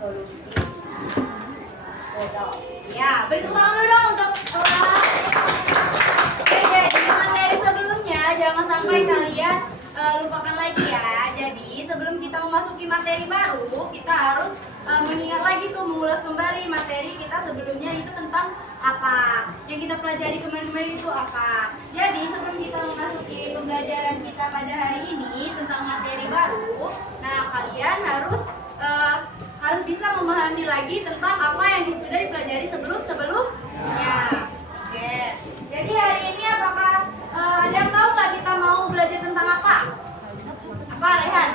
solusi bodoh. Ya, beri tepuk tangan dulu dong untuk Oke, jadi materi sebelumnya jangan sampai kalian lupakan lagi ya. Jadi sebelum kita memasuki materi baru, kita harus mengingat lagi tuh, mengulas kembali materi kita sebelumnya itu tentang apa yang kita pelajari kemarin itu apa. Jadi sebelum kita memasuki pembelajaran kita pada hari ini tentang materi baru, nah kalian harus bisa memahami lagi tentang apa yang sudah dipelajari sebelumnya. Oke. Jadi hari ini apakah ada yang tahu nggak kita mau belajar tentang apa? Apa, Rehan?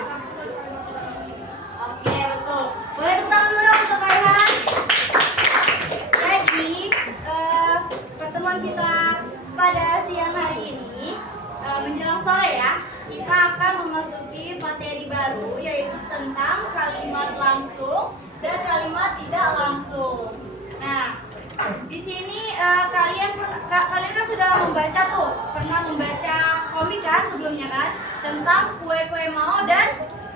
Oke, betul. Boleh tepuk tangan dulu dong untuk Rehan. Jadi pertemuan kita pada siang hari ini menjelang sore ya, kita akan memasuki materi baru yaitu tentang kalimat langsung dan kalimat tidak langsung. Nah, di sini kalian kan sudah membaca tuh, pernah membaca komik kan sebelumnya kan tentang kue-kue mau dan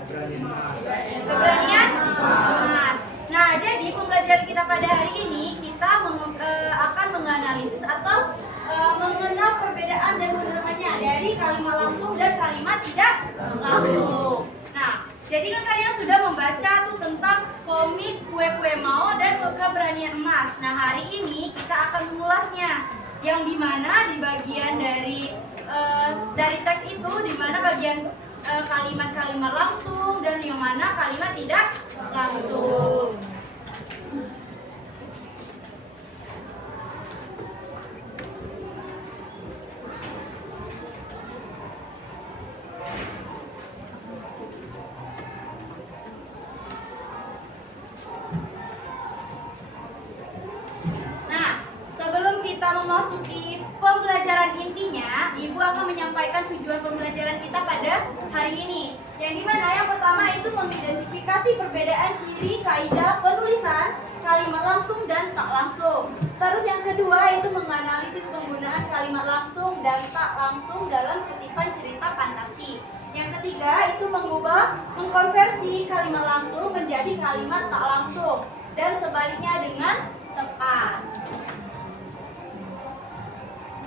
keberanian emas. Nah, jadi pembelajaran kita pada hari ini kita akan menganalisis atau mengenal perbedaan dan penerapannya dari kalimat langsung dan kalimat tidak langsung. Nah, jadi kan kalian sudah membaca tuh tentang komik kue-kue mau dan keberanian emas. Nah, hari ini kita akan mengulasnya, yang dimana di bagian dari teks itu dimana bagian kalimat-kalimat langsung dan yang mana kalimat tidak langsung. Memasuki pembelajaran intinya, Ibu akan menyampaikan tujuan pembelajaran kita pada hari ini. Yang dimana yang pertama itu mengidentifikasi perbedaan ciri kaidah penulisan kalimat langsung dan tak langsung. Terus yang kedua itu menganalisis penggunaan kalimat langsung dan tak langsung dalam kutipan cerita fantasi. Yang ketiga itu mengkonversi kalimat langsung menjadi kalimat tak langsung dan sebaliknya dengan tepat.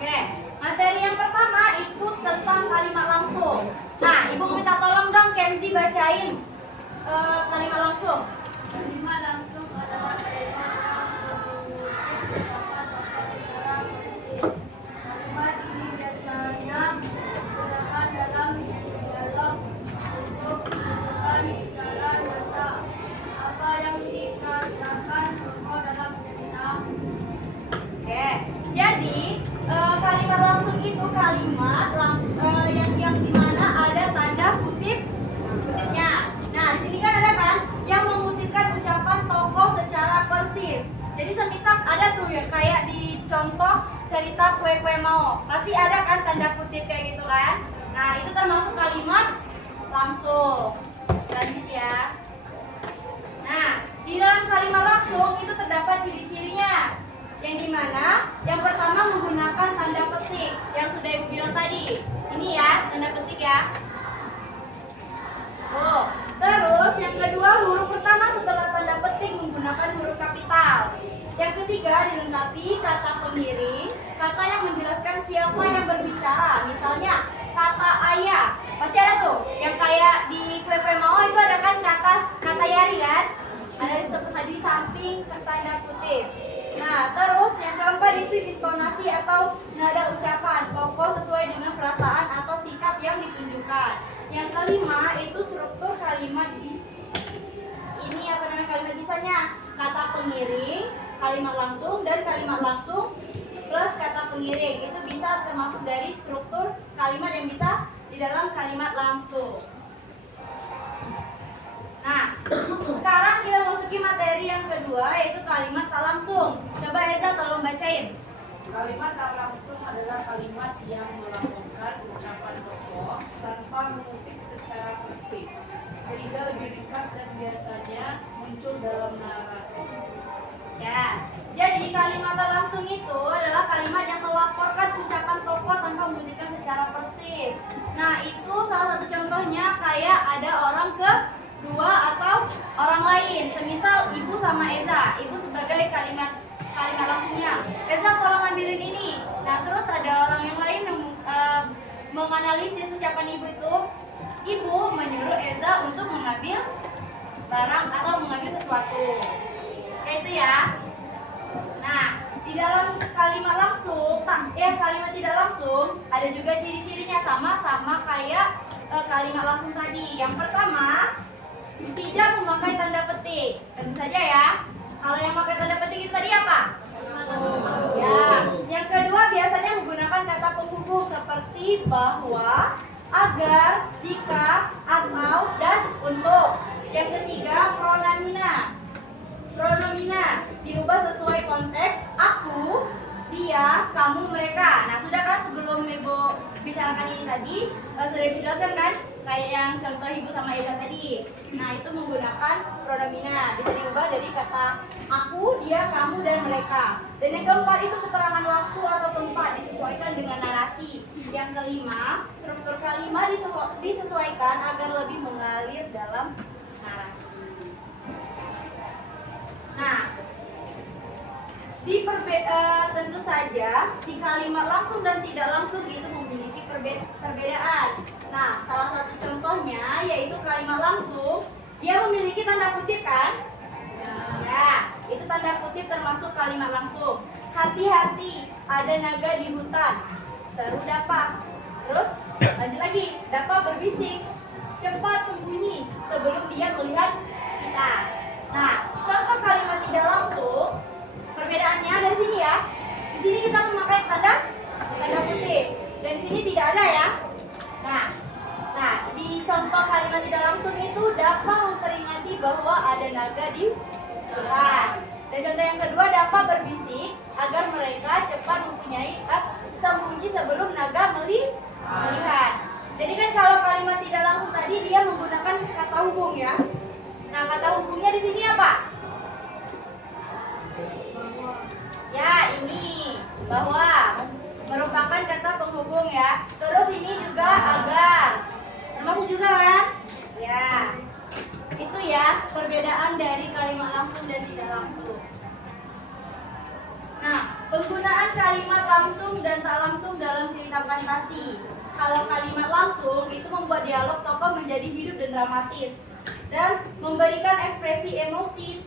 Oke, materi yang pertama itu tentang kalimat langsung. Nah, Ibu minta tolong dong Kenzi bacain kalimat langsung. Kalimat langsung adalah kalimat yang mengucapkan secara persis. Kalimat ini biasanya digunakan dalam dialog untuk menunjukkan secara nyata apa yang dikatakan tokoh dalam cerita. Oke, jadi kalimat langsung itu kalimat yang dimana ada tanda kutipnya. Nah, di sini kan ada kan yang mengutipkan ucapan tokoh secara persis. Jadi semisal ada tuh ya kayak di contoh cerita kue-kue mau, pasti ada kan tanda kutip kayak gitu kan. Nah, itu termasuk kalimat langsung. Lanjut ya. Nah, di dalam kalimat langsung itu terdapat ciri-cirinya. Yang dimana yang pertama menggunakan tanda petik yang sudah Ibu bilang tadi. Ini ya tanda petik ya. Terus yang kedua huruf pertama setelah tanda petik menggunakan huruf kapital. Yang ketiga dilengkapi kata pengiring, kata yang menjelaskan siapa yang berbicara. Misalnya kata ayah, pasti ada tuh yang kayak di kue-kue mau itu ada kan kata yari kan, ada di samping tanda kutip. Nah, terus yang keempat itu intonasi atau nada ucapan tokoh sesuai dengan perasaan atau sikap yang ditunjukkan. Yang kelima itu struktur kalimat ini apa namanya kalimat bisanya? Kata pengiring, kalimat langsung dan kalimat langsung plus kata pengiring. Itu bisa termasuk dari struktur kalimat yang bisa di dalam kalimat langsung. Nah, sekarang kita masuki materi yang kedua yaitu kalimat tak langsung. Coba Eza tolong bacain. Kalimat tak langsung adalah kalimat yang melampaukan ucapan tokoh tanpa mengutip secara persis, sehingga lebih ringkas dan biasanya muncul dalam narasi. Ya, jadi kalimat tak langsung itu adalah kalimat yang melaporkan ucapan tokoh tanpa mengutipkan secara persis. Nah, itu salah satu contohnya kayak ada orang kedua atau orang lain. Semisal menganalisis ucapan ibu itu, ibu menyuruh Eza untuk mengambil barang atau mengambil sesuatu. Kayak itu ya. Nah, di dalam kalimat langsung, kalimat tidak langsung ada juga ciri-cirinya sama kayak kalimat langsung tadi. Yang pertama, tidak memakai tanda petik. Tentu saja ya. Kalau yang pakai tanda petik itu tadi apa? Ya. Yang kedua biasanya menggunakan kata penghubung seperti bahwa, agar, jika, atau, dan untuk. Yang ketiga, pronomina. Pronomina diubah sesuai konteks aku, dia, kamu, mereka. Nah, sudah kan sebelum Ibu bicarakan ini tadi sudah dijelaskan kan? Kayak yang contoh Ibu sama Eza tadi. Nah, itu menggunakan pronomina. Bisa diubah dari kata aku, dia, kamu, dan mereka. Dan yang keempat itu keterangan waktu atau tempat disesuaikan dengan narasi. Yang kelima, struktur kalimat disesuaikan agar lebih mengalir dalam narasi. Nah, tentu saja di kalimat langsung dan tidak langsung itu memiliki perbedaan. Nah, salah satu contohnya yaitu kalimat langsung, dia memiliki tanda kutip kan? Ya, itu tanda kutip termasuk kalimat langsung. Hati-hati, ada naga di hutan. Seru Dapa. Terus lanjut lagi, Dapa berbisik, cepat sembunyi sebelum dia melihat kita. Nah, contoh kalimat tidak langsung, perbedaannya dari sini ya. Di sini kita memakai tanda kutip, dan di sini tidak ada ya. Nah, di contoh kalimat tidak langsung itu dapat memperingati bahwa ada naga di hutan. Dan contoh yang kedua dapat berbisik agar mereka cepat sembunyi sebelum naga melihat. Jadi kan kalau kalimat tidak langsung tadi dia menggunakan kata hubung ya. Nah, kata hubungnya di sini apa? Ya, ini bahwa merupakan kata penghubung ya. Terus ini juga agar. Termasuk juga kan? Ya. Itu ya perbedaan dari kalimat langsung dan tidak langsung. Nah, penggunaan kalimat langsung dan tak langsung dalam cerita fantasi. Kalau kalimat langsung itu membuat dialog tokoh menjadi hidup dan dramatis dan memberikan ekspresi emosi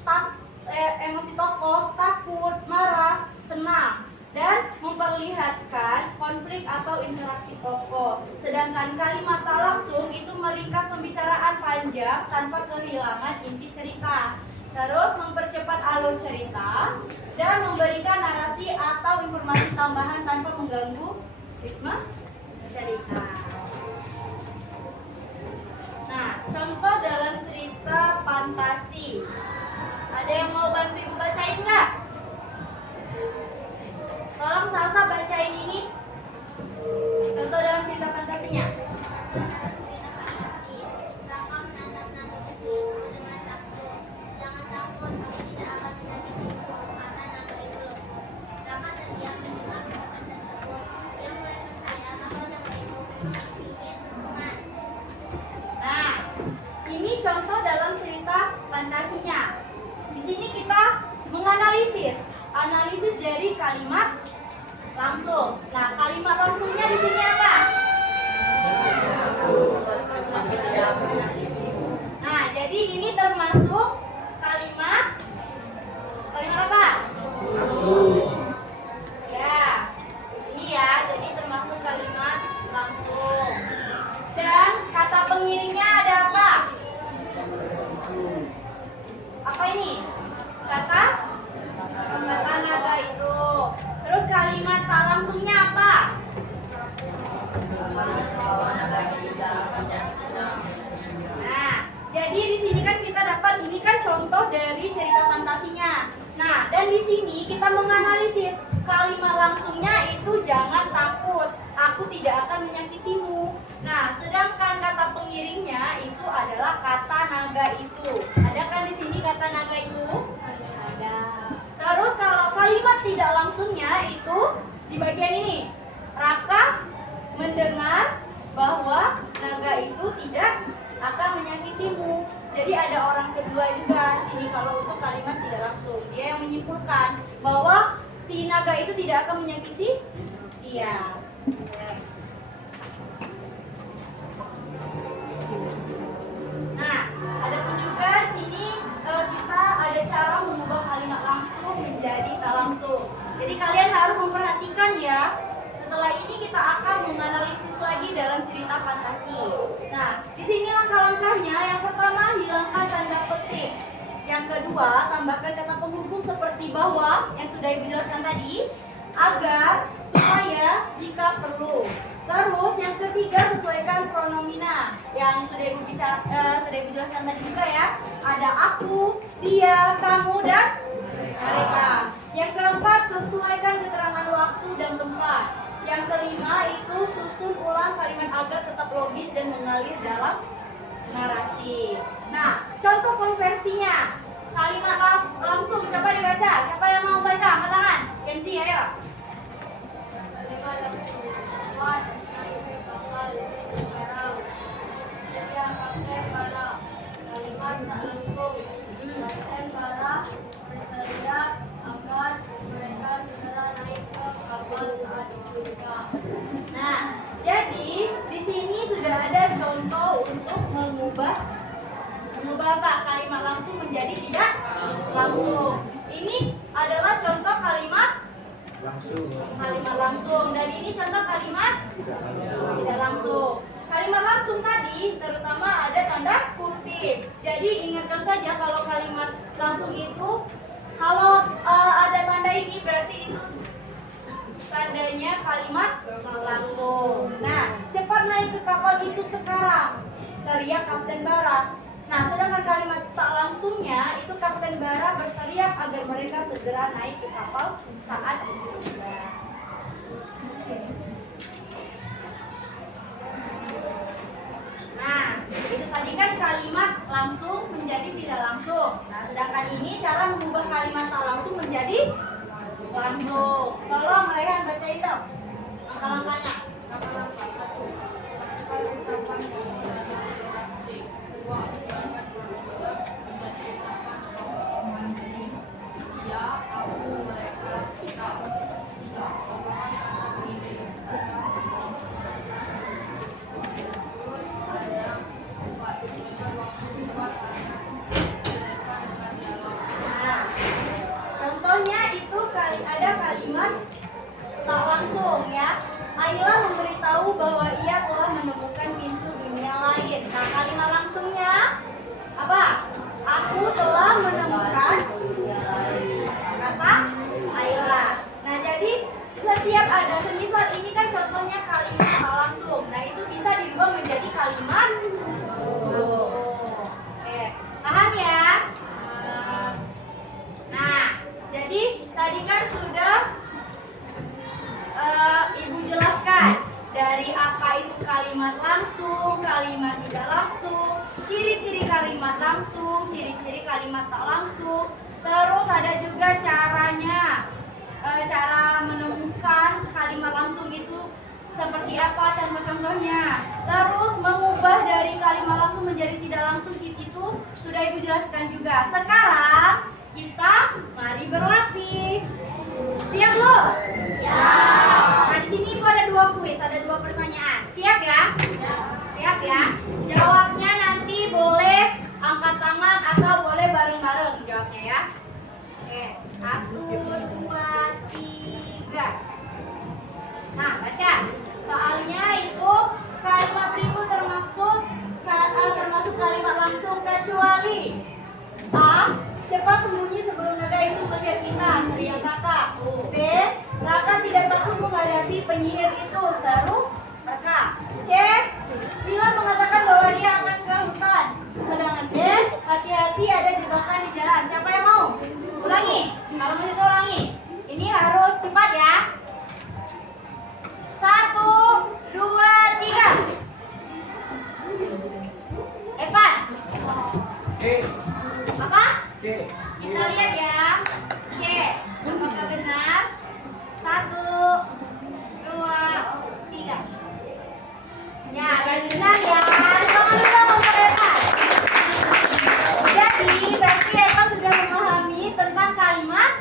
tokoh, takut, marah, senang, dan memperlihatkan konflik atau interaksi tokoh. Sedangkan kalimat tak langsung itu meringkas pembicaraan panjang tanpa kehilangan inti cerita. Terus mempercepat alur cerita dan memberikan narasi atau informasi tambahan tanpa mengganggu ritme cerita. Nah, contoh dalam cerita fantasi. Ada yang mau bantu Ibu bacain nggak? Tolong Salsa bacain ini. Contoh dalam cerita fantasinya. Nah, ini contoh dalam cerita fantasinya. Di sini kita analisis dari kalimat langsung. Nah, kalimat langsungnya di sini apa? Nah, jadi ini termasuk kalimat apa? Ya, ini ya, jadi termasuk kalimat langsung. Dan kata pengiringnya ada apa? Apa ini? Kata naga itu. Terus kalimat tak langsungnya apa? Nah, jadi di sini kan kita dapat ini kan contoh dari cerita fantasinya. Nah, dan di sini kita menganalisis kalimat langsungnya itu jangan takut, aku tidak akan menyakitimu. Nah, sedangkan kata pengiringnya itu adalah kata naga itu. Ada kan di sini kata naga itu? Ada. Terus kalau kalimat tidak langsungnya itu di bagian ini. Raka mendengar bahwa naga itu tidak akan menyakitimu. Jadi ada orang kedua juga di sini kalau untuk kalimat tidak langsung. Dia yang menyimpulkan bahwa si naga itu tidak akan menyakiti dia. cerita fantasi. Nah, di sini langkah-langkahnya. Yang pertama, hilangkan tanda petik. Yang kedua, tambahkan kata penghubung seperti bawah yang sudah Ibu jelaskan tadi, agar, supaya, jika perlu. Terus yang ketiga, sesuaikan pronomina yang sudah Ibu jelaskan tadi juga ya. Ada aku, dia, kamu, dan mereka. Yang keempat, sesuaikan keterangan waktu dan tempat. Yang kelima itu susun ulang kalimat agar tetap logis dan mengalir dalam narasi. Nah, contoh konversinya. Kalimat langsung coba dibaca. Siapa yang mau baca? Angkat tangan. Kenzi, ayo. Kalimat langsung. Wan, naik kapal barang. Dia pakai barang. Kalimat tak langsung. Kapten barang berteriak agar mereka segera naik ke kapal saat itu juga. Nah, jadi di sini sudah ada contoh untuk mengubah apa? Kalimat langsung menjadi tidak langsung. Ini adalah contoh kalimat langsung dan ini contoh kalimat tidak langsung. Kalimat langsung tadi terutama ada tanda kutip. Jadi ingatkan saja kalau kalimat langsung itu kalau ada tanda ini berarti itu tandanya kalimat langsung. Nah, cepat naik ke kapal itu sekarang, teriak Kapten Bara. Nah, sedangkan kalimat tak langsungnya itu Kapten Bara berteriak agar mereka segera naik ke kapal saat itu juga. Nah, itu tadi kan kalimat langsung menjadi tidak langsung. Nah, sedangkan ini cara mengubah kalimat tak langsung menjadi langsung. Tolong Rehan bacain dong langkah-langkahnya. Langkah-langkah 1. Masukkan ucapan penggunaan interaksi. 2. Gunakan pronomen menjadi ucapan pengganti. Dia, aku, mereka, kita. 3. Tambahkan kata pengirim. 4. Gunakan waktu cepat tanya. Selesai dengan dialog. Nah, contohnya itu ada kalimat tak langsung ya. Ayla memberitahu bahwa ia telah menemukan pintu dunia lain. Nah, kalimat langsungnya apa? Aku telah menemukan kata Ayla. Nah, jadi setiap ada semisal ini kan contohnya kalimat tak langsung. Nah, itu bisa dirubah menjadi kalimat langsung. Oke, paham ya? Nah, jadi tadi kan sudah Ibu jelaskan dari apa itu kalimat langsung, kalimat tidak langsung, ciri-ciri kalimat langsung, ciri-ciri kalimat tak langsung. Terus ada juga caranya, cara menemukan kalimat langsung itu seperti apa contoh-contohnya. Terus mengubah dari kalimat langsung menjadi tidak langsung itu sudah Ibu jelaskan juga. Sekarang kita mari berlatih. Siap belum? Ya. Nah, di sini Ibu ada 2 kuis, ada 2 pertanyaan. Siap ya? Siap ya? Jawabnya nanti boleh angkat tangan atau boleh bareng-bareng jawabnya ya. Oke, 1, 2, 3. Nah, baca. Soalnya itu kalimat berikut termasuk kalimat langsung kecuali A. Cepat sembunyi sebelum naga itu melihat kita, teriak Raka. B. Raka tidak takut menghadapi penyihir itu, seru Raka. C. Lila mengatakan bahwa dia akan ke hutan. Sedangkan D. Hati-hati ada jebakan di jalan. Siapa yang mau? Ulangi. Kalau mau itu ulangi. Ini harus cepat ya. 1, 2, 3. Evan. C. Apa? C. Kita lihat ya. C. Apakah benar? 1, 2, 3. Ya, benar ya. Tangan dulu untuk Evan. Jadi, berarti Evan sudah memahami tentang kalimat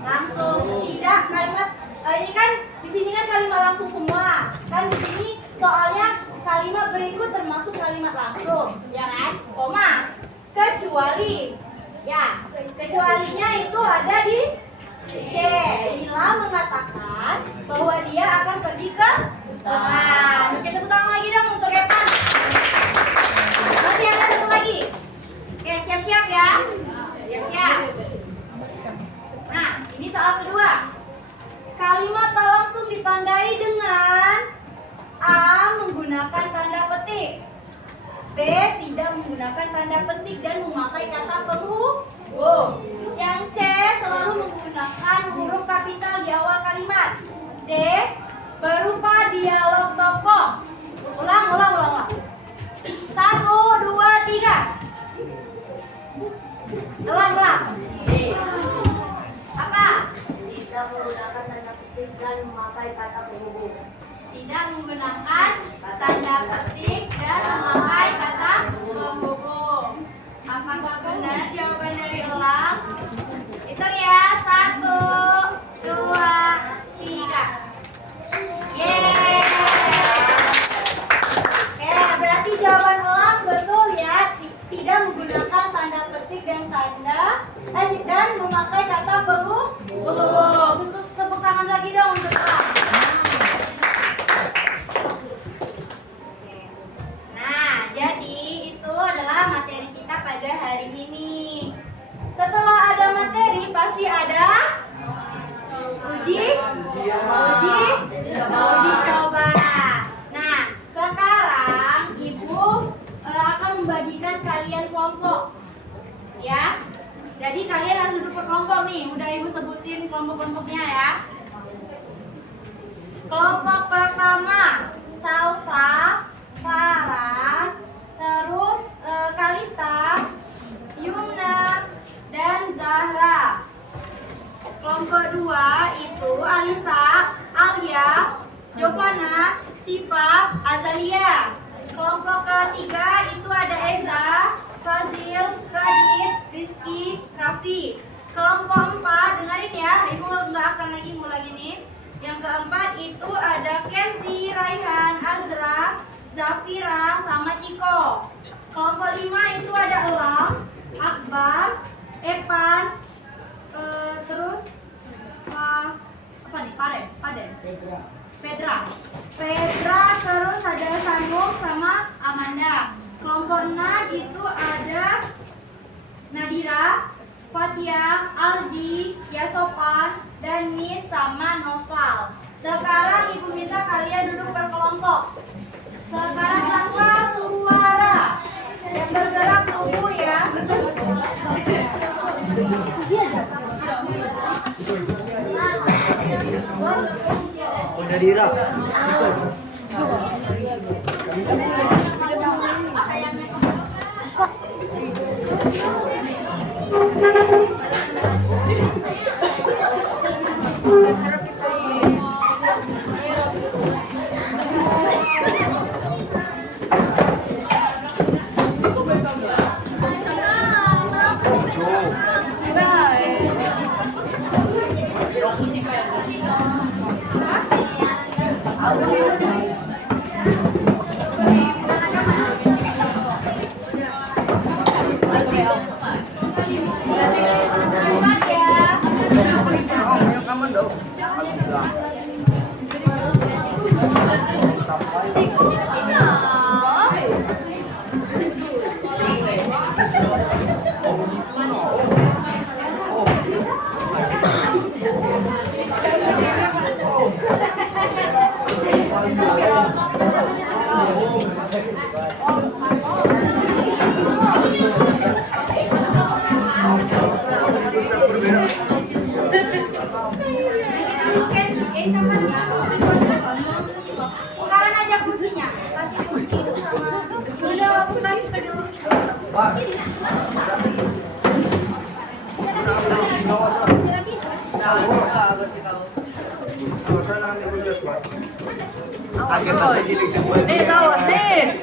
langsung. Tidak, kalimat ini kan di sini kan kalimat langsung semua. Kan di sini soalnya kalimat berikut termasuk kalimat langsung, ya kan? Koma. Kecuali, ya, kecualinya itu ada di C. Lila mengatakan bahwa dia akan pergi ke hutan. Oke, tepuk tangan lagi dong untuk Evan. Masih ada satu lagi. Oke, siap-siap ya. Siap-siap. Nah, ini soal kedua. Kalimat tak langsung ditandai dengan A. Menggunakan tanda petik, B. Tidak menggunakan tanda petik dan memakai kata penghubung. Yang C. Selalu menggunakan huruf kapital di awal kalimat. D. Berupa dialog tokoh. Ulang. 1, 2, 3. Ulang. B. Apa? Tidak menggunakan tanda petik dan memakai kata penghubung. Tidak menggunakan tanda petik dan memakai kata penghubung. Apakah benar jawaban dari Elang? Itu ya, 1, 2, 3. Yeay. Oke, berarti jawaban Elang betul ya. Tidak menggunakan tanda petik dan memakai kata penghubung. Untuk tepuk tangan lagi dong untuk Elang. Nah, jadi itu adalah materi kita pada hari ini. Setelah ada materi, pasti ada uji coba. Nah, sekarang Ibu akan membagikan kalian kelompok. Ya. Jadi kalian harus duduk per kelompok nih. Udah Ibu sebutin kelompok-kelompoknya ya. Kelompok pertama, Salsa, Farah, terus Kalista, Yumna, dan Zahra. Kelompok 2 itu Alisa, Alia, Jovana, Sipa, Azalia. Kelompok ketiga itu ada Eza, Fazil, Radit, Rizky, Raffi. Kelompok 4, dengerin ya, Ibu nggak akan lagi mulai nih. Yang keempat itu ada Kenzi, Raihan, Azra, Zafira, sama Ciko. Kelompok 5 itu ada Elang, Akbar, Evan, terus apa nih? Paden. Petra, terus ada Sanung sama Amanda. Kelompok 6 itu ada Nadira, Fatia, Aldi, Yasopan, dan Nis sama Noval. Sekarang Ibu minta kalian duduk berkelompok. Sekarang tanpa suara. Yang bergerak tunggu ya. Nadira, Sekarang aja kursinya. Kasih kursi itu sama. Ini aku kasih ke dulu.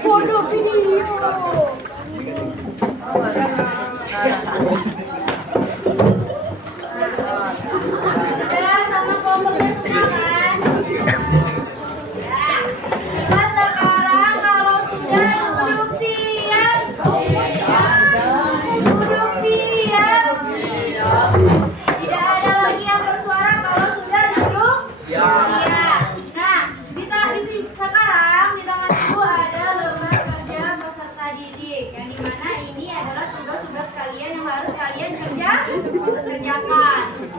Bodoh video. Udah sama kelompoknya semua kan? Ya. Coba sekarang kalau sudah duduk siap. Duduk siap. Tidak ada lagi yang kalian yang harus kalian kerjakan.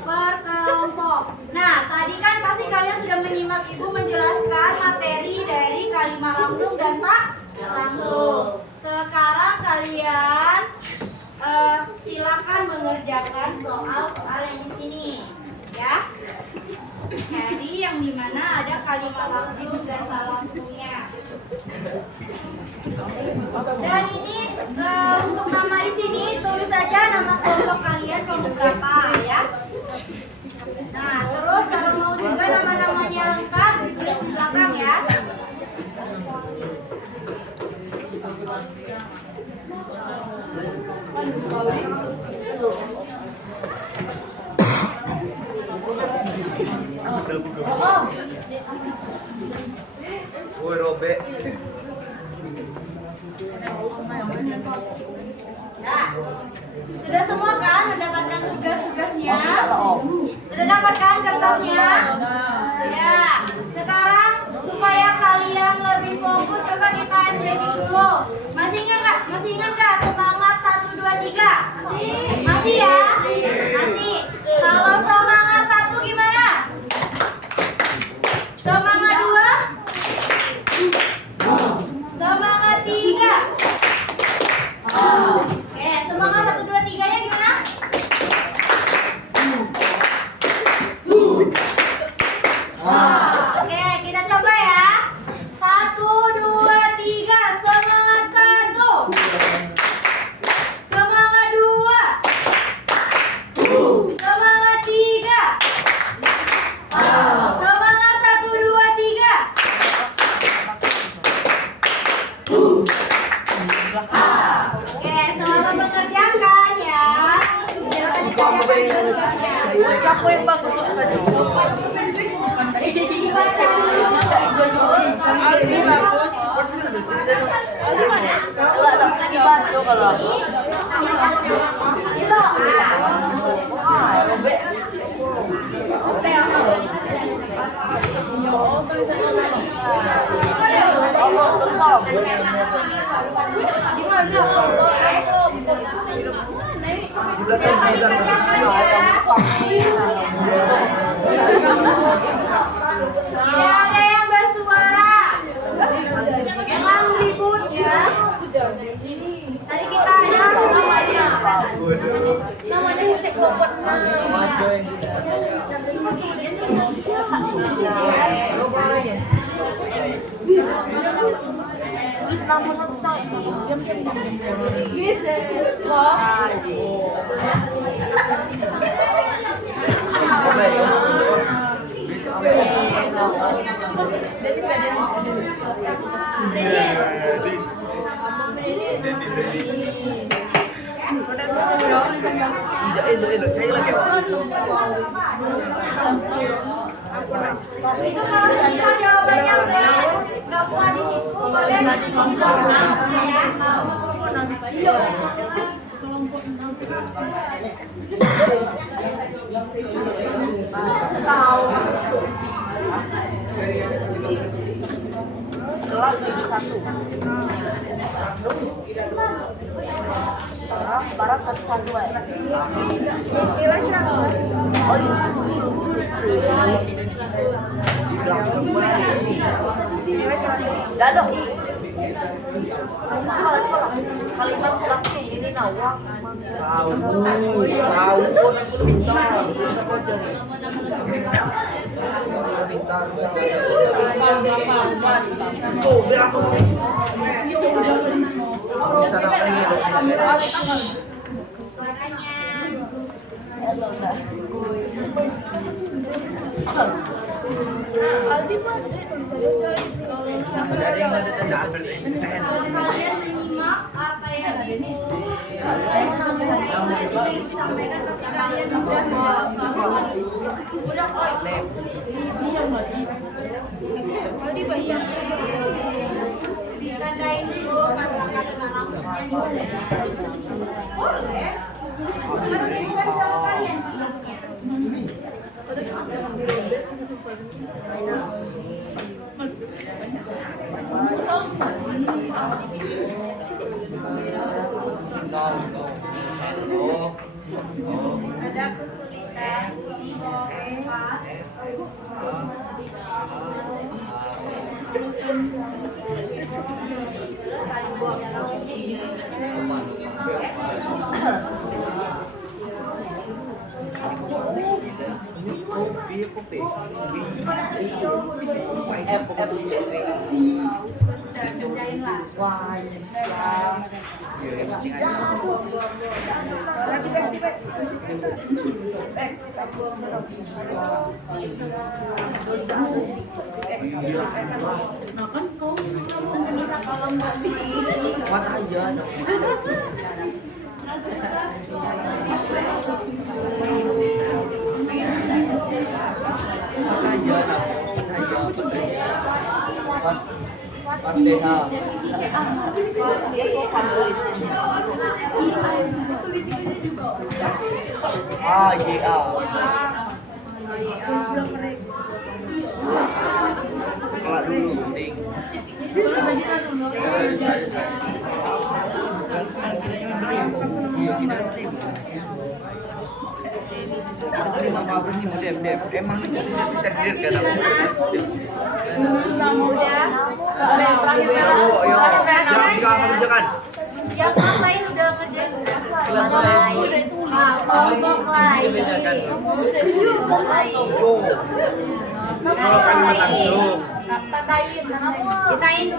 Berkelompok. Nah, tadi kan pasti kalian sudah menyimak Ibu menjelaskan materi dari kalimat langsung dan tak langsung. Sekarang kalian silakan mengerjakan soal-soal yang di sini, ya. Cari yang dimana ada kalimat langsung dan tak langsungnya. Dan ini untuk nama di sini tulis saja nama kelompok kalian kelompok berapa ya. Nah, terus kalau mau juga nama-namanya lengkap ditulis di belakang ya. Woi robek. Nah, sudah semua kan mendapatkan tugas-tugasnya? Sudah dapatkan kertasnya? Ya. Sekarang supaya kalian lebih fokus, coba kita ice breaking dulu. Masih ingat nggak? Semangat 1, 2, 3. Masih ya? Masih. Kalau semangat 1 gimana? Semangat 2? Semangat 3? Oke, semangat 1, 2, 3-nya gimana? Oke, kita coba ya. 1, 2, 3. Semangat 1. Semangat 2. Semangat 3. Semangat 1, 2, 3. Oke, selamat mengerjakan ya. Silakan dikerjakan tugasnya. Aku yang bagus tulis saja. Dibaca dulu. Ini bagus. Lagi baca kalau itu. Robek. Tidak ada yang bersuara. Jangan ribut ya. Tadi kita ada namanya cek kelompok. Tulis nama satu cakap. Bisa. Tidak elok cari lagi. Itu kalau misal jawabannya nggak muat di situ, boleh di sini ya. Kelas 1. Barat 1 ya. Oh iya. Dadok. Kalimat langsung ini nawak. Tahu pun aku pintar. Bisa baca nih. Pintar. Tuh, biar aku tulis. Bisa apa ini? Kalian menyimak apa yang Ibu sampaikan, pasti kalian mudah menjawab soal ini. Mudah kok. Ditandain dulu kata-kata langsungnya di mana. Boleh. Harus dibuat sama kalian tugasnya. Kerjain lah. Wah, siap. Iya, yang penting aja. Iya, mata aja dong. Mata aja dong. Ah, iya. Kelak dulu, ding. Iya, kita terima apa sih mau dem. Emang takdir kan aku. Oh, yo. Siap mengerjakan. Yang kelas lain udah kerjain Kelas lain. Kelompok lain. Kelompok lain. Yo. Kalau kalimat langsung.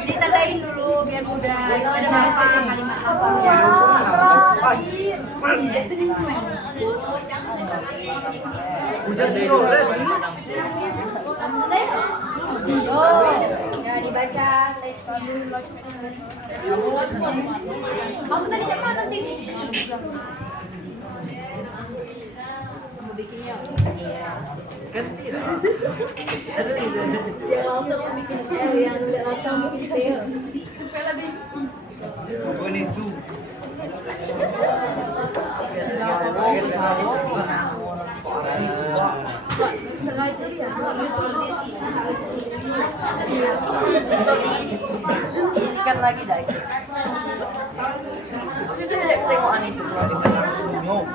Ditandain dulu biar mudah. Itu ada masalah kalimat langsung. Video semua. Hujan coret. Ya dibaca seleksi. Kamu tadi siapa nanti? Kamu bikinnya? Yang langsung bikin L, yang udah langsung bikin T. Bukan itu. Ikan lagi dah. Tengokan itu kalau ikan langsung nyok.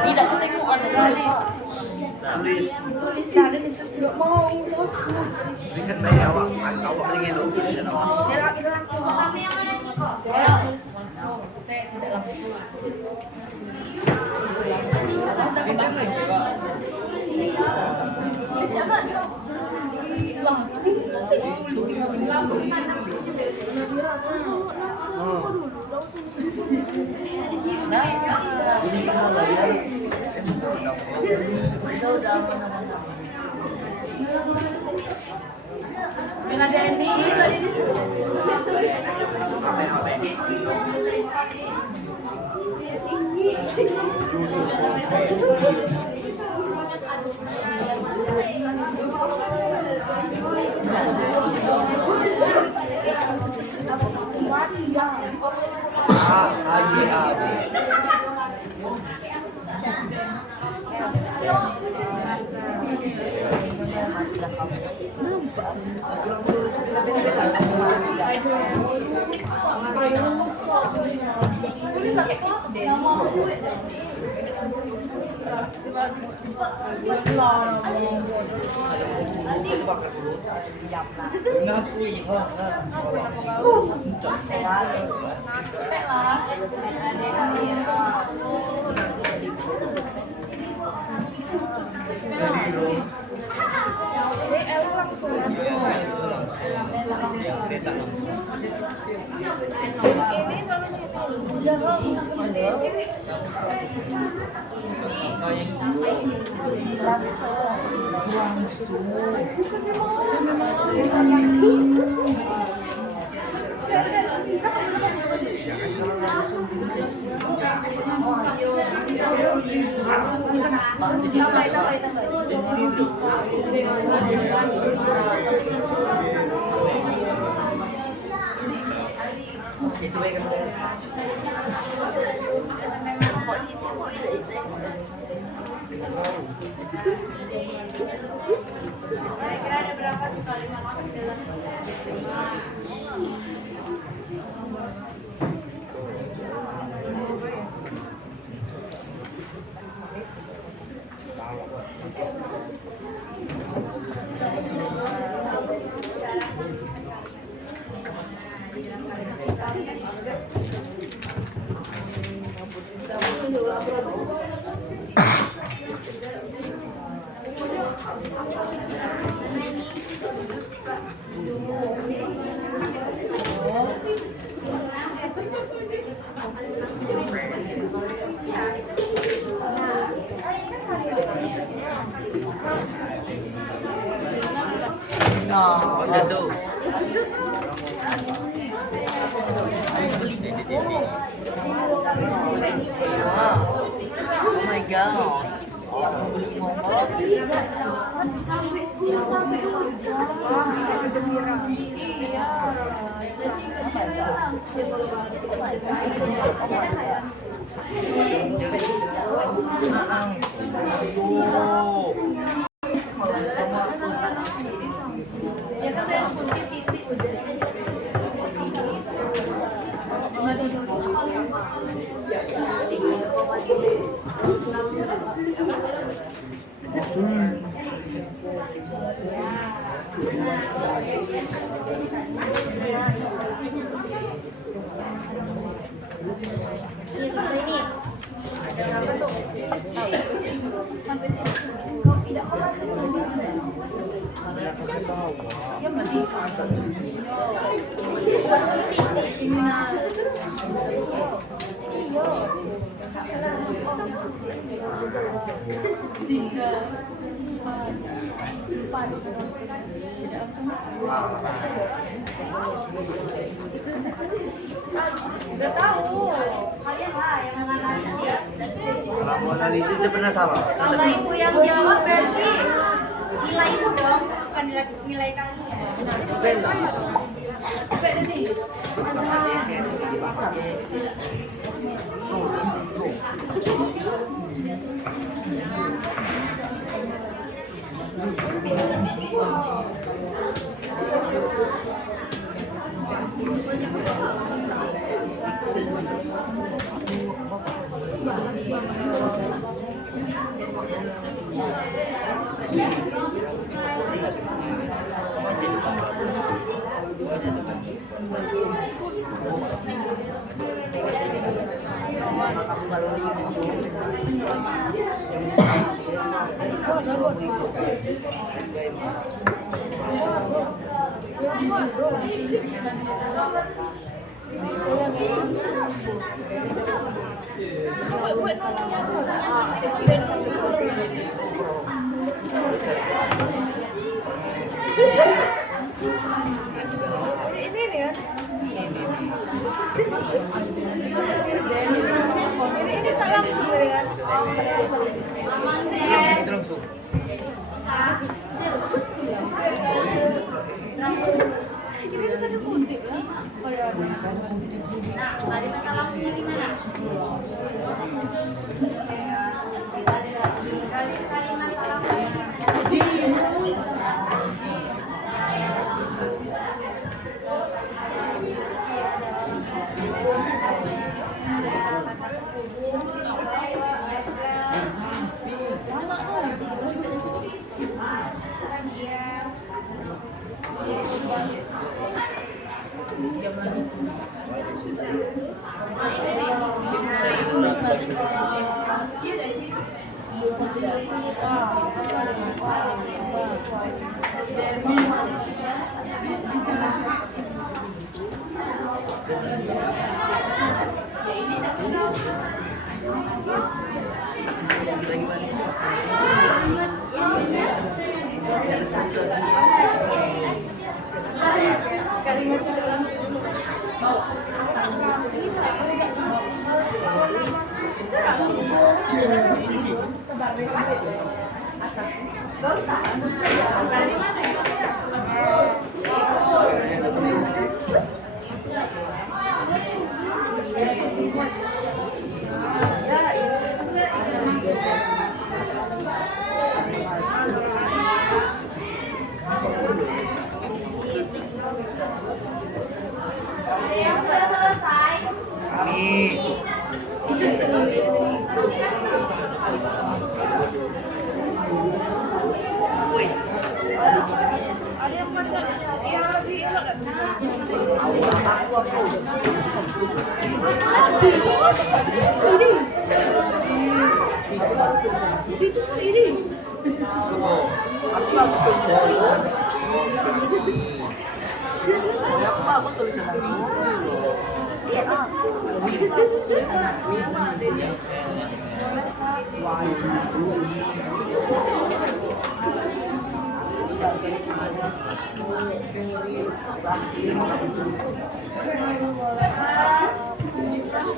Tidak ketenguan Tulis. Tulis ada nih nggak mau. Riset dari awak. Awak pengen dulu. Langsung kami yang mana sih kok? Ini salah ya. Itu baik kan? Kira-kira ada berapa tuh kalimat masuk dalam Oh, jatuh. Oh my god. Udah tahu, kalian lah yang menganalisis. Kalau mau analisis dia pernah salah. Kalau ibu yang jawab berarti nilai ibu dong, bukan nilai kalian. Nah, kalimat langsungnya gimana? Kalimat langsungnya. Gak usah. Ya,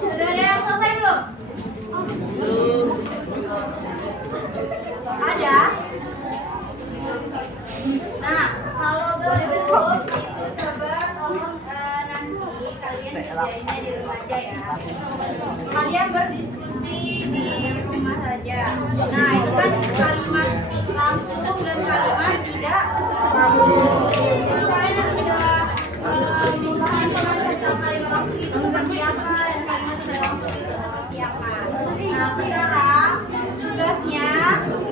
Sudah ada yang selesai belum? Ada? Nah, kalau belum coba tolong nanti kalian kerjainnya di rumah aja ya. Kalian berdiskusi di rumah saja. Nah, itu kan kalimat langsung dan kalimat tidak langsung. Jadi kalian harus menjelaskan tentang kalimat langsung itu seperti apa dan kalimat tidak langsung itu seperti apa. Nah, sekarang tugasnya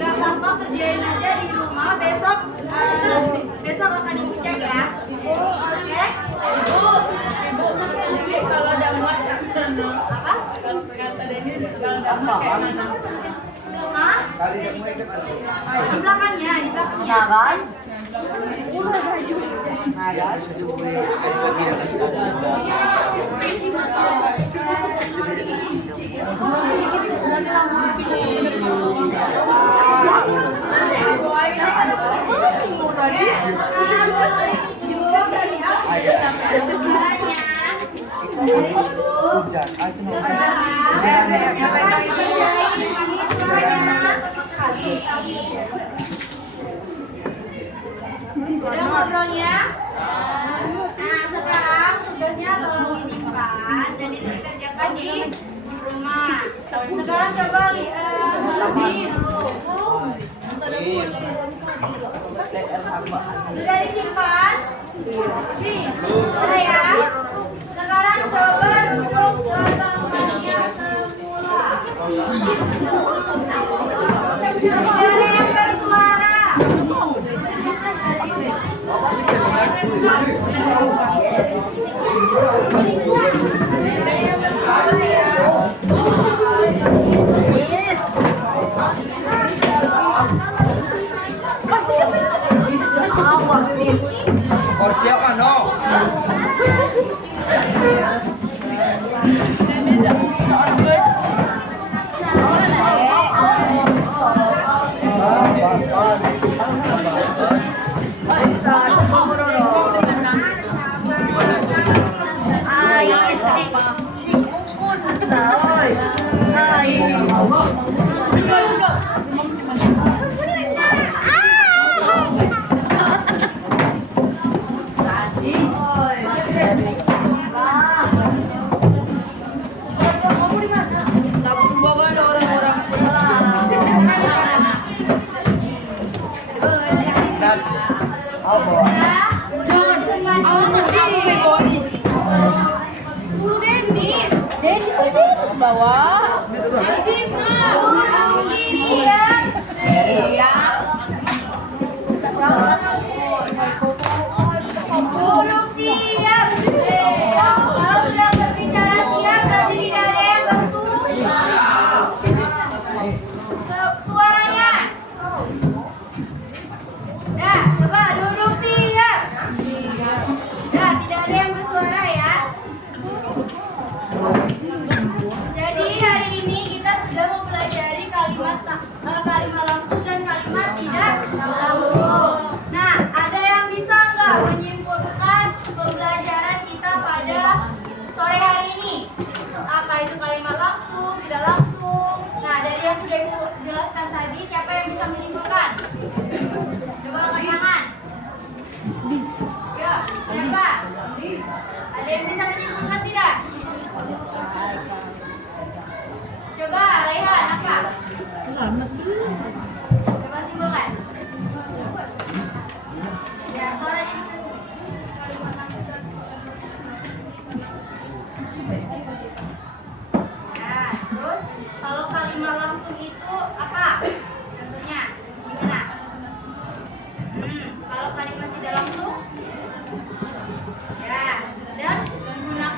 nggak apa-apa kerjain aja di rumah. Besok akan ibu cek ya. Oke? Ibu, kalau ada emak Apa? kalau kata Denny kalau ada emak kayak mana? Hah? Di belakangnya, di belakangnya. Bisa juga ada lagi datang. Hujan, itu Sudah ngobrolnya? Nah, sekarang tugasnya tolong disimpan dan itu dikerjakan di rumah. Sekarang coba lihat sudah disimpan? Sudah ya? Sekarang coba duduk ke tempatnya semula. Tidak ada yang bersuara. Kursi apa no? Duduk siap. Kalau sudah berbicara siap, berarti tidak ada yang suaranya. Nah, coba duduk siap. Nah, tidak ada yang bersuara ya. Jadi hari ini kita sudah mempelajari kalimat langsung dan kalimat tidak langsung. Nah, ada yang bisa nggak menyimpulkan pembelajaran kita pada sore hari ini? Apa itu kalimat langsung, tidak langsung? Nah, dari yang sudah Ibu jelaskan tadi, siapa yang bisa menyimpulkan? Coba angkat tangan. Ya, siapa? Ada yang bisa menyimpulkan tidak? Coba, Raihan, apa? Coba simpulkan. Ya, suara jadi terus. Ya, terus kalau kalimat langsung itu apa? Contohnya, gimana? Kalau kalimat tidak langsung? Ya, dan menggunakan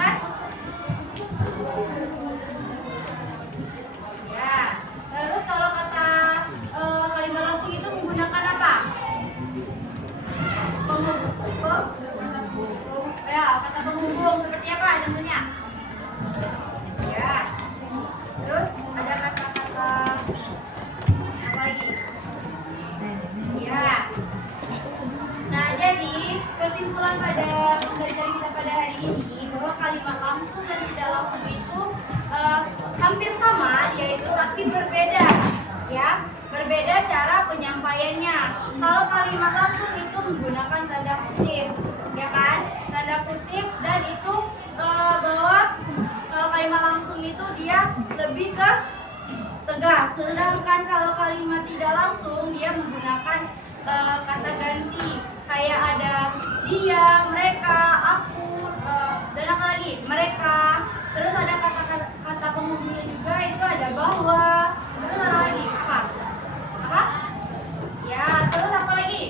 kesimpulan pada pembelajaran kita pada hari ini bahwa kalimat langsung dan tidak langsung itu hampir sama yaitu tapi berbeda ya, berbeda cara penyampaiannya. Kalau kalimat langsung itu menggunakan tanda kutip ya kan, tanda kutip, dan itu bahwa kalau kalimat langsung itu dia lebih ke tegas, sedangkan kalau kalimat tidak langsung dia menggunakan kata ganti kayak ada dia, mereka, aku, dan apa lagi, mereka. Terus ada kata penghubungnya juga, itu ada bahwa. Terus ada lagi apa? Ya, terus apa lagi?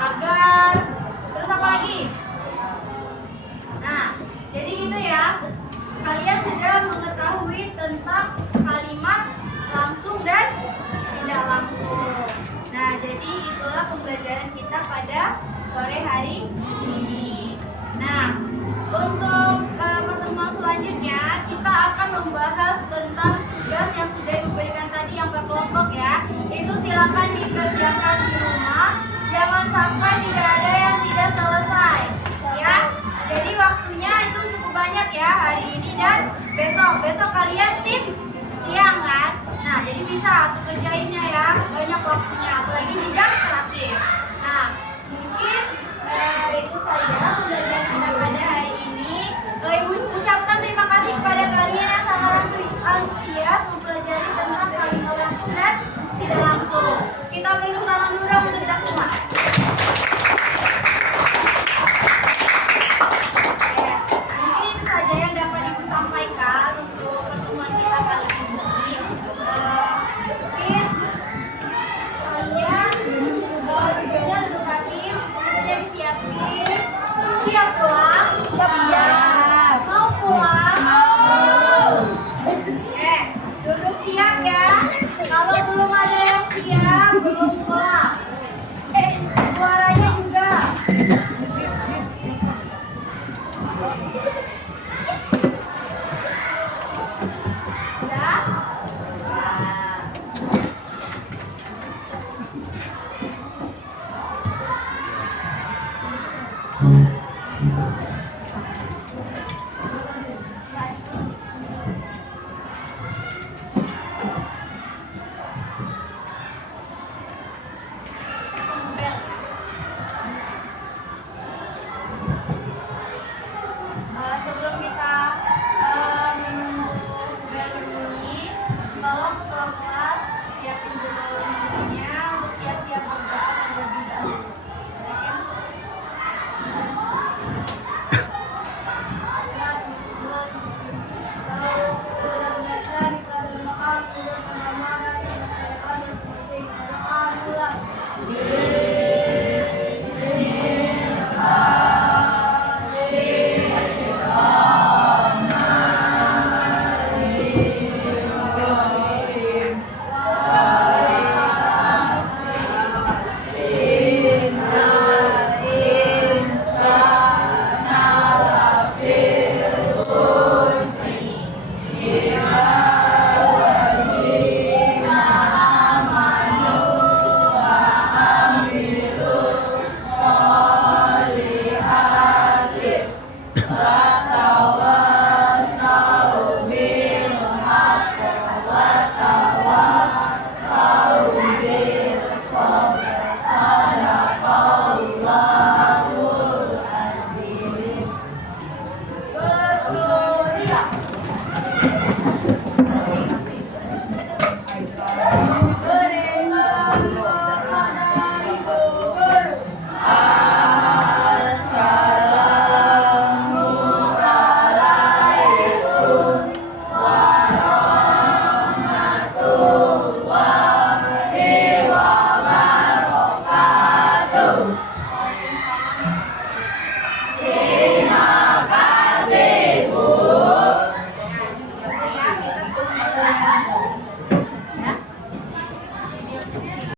Agar. Terus apa lagi? Nah, jadi gitu ya. Kalian sudah mengetahui tentang kalimat langsung dan tidak langsung. Nah, jadi itulah pembelajaran kita pada sore hari ini. Nah, untuk pertemuan selanjutnya kita akan membahas tentang tugas yang sudah diberikan tadi yang berkelompok ya. Itu silakan dikerjakan di rumah. Jangan sampai tidak ada yang tidak selesai. Ya. Jadi waktunya itu cukup banyak ya hari ini dan besok. Besok kalian siang kan? Nah, jadi bisa kerjainnya ya. Banyak waktunya, apalagi di jam terakhir. Nah, mungkin itu saja pembelajaran kita pada hari ini. Ibu ucapkan terima kasih kepada kalian yang sangat antusias mempelajari tentang kalimat langsung dan tidak langsung. Kita beri tepuk tangan dulu dong untuk kita semua. Ya, mungkin itu saja yang dapat Ibu sampaikan untuk pertemuan kita kali ini. Mungkin kalian duduknya duduk rapi, kemudian disiapin. Siap pulang? Siap. Mau pulang? Mau. Duduk siap ya. Kalau belum ada yang siap, belum pulang. Suaranya juga. Udah? Sebelum kita menunggu bel berbunyi, tolong ketua kelas siapin dulu memorinya untuk siap-siap berangkat terlebih dahulu.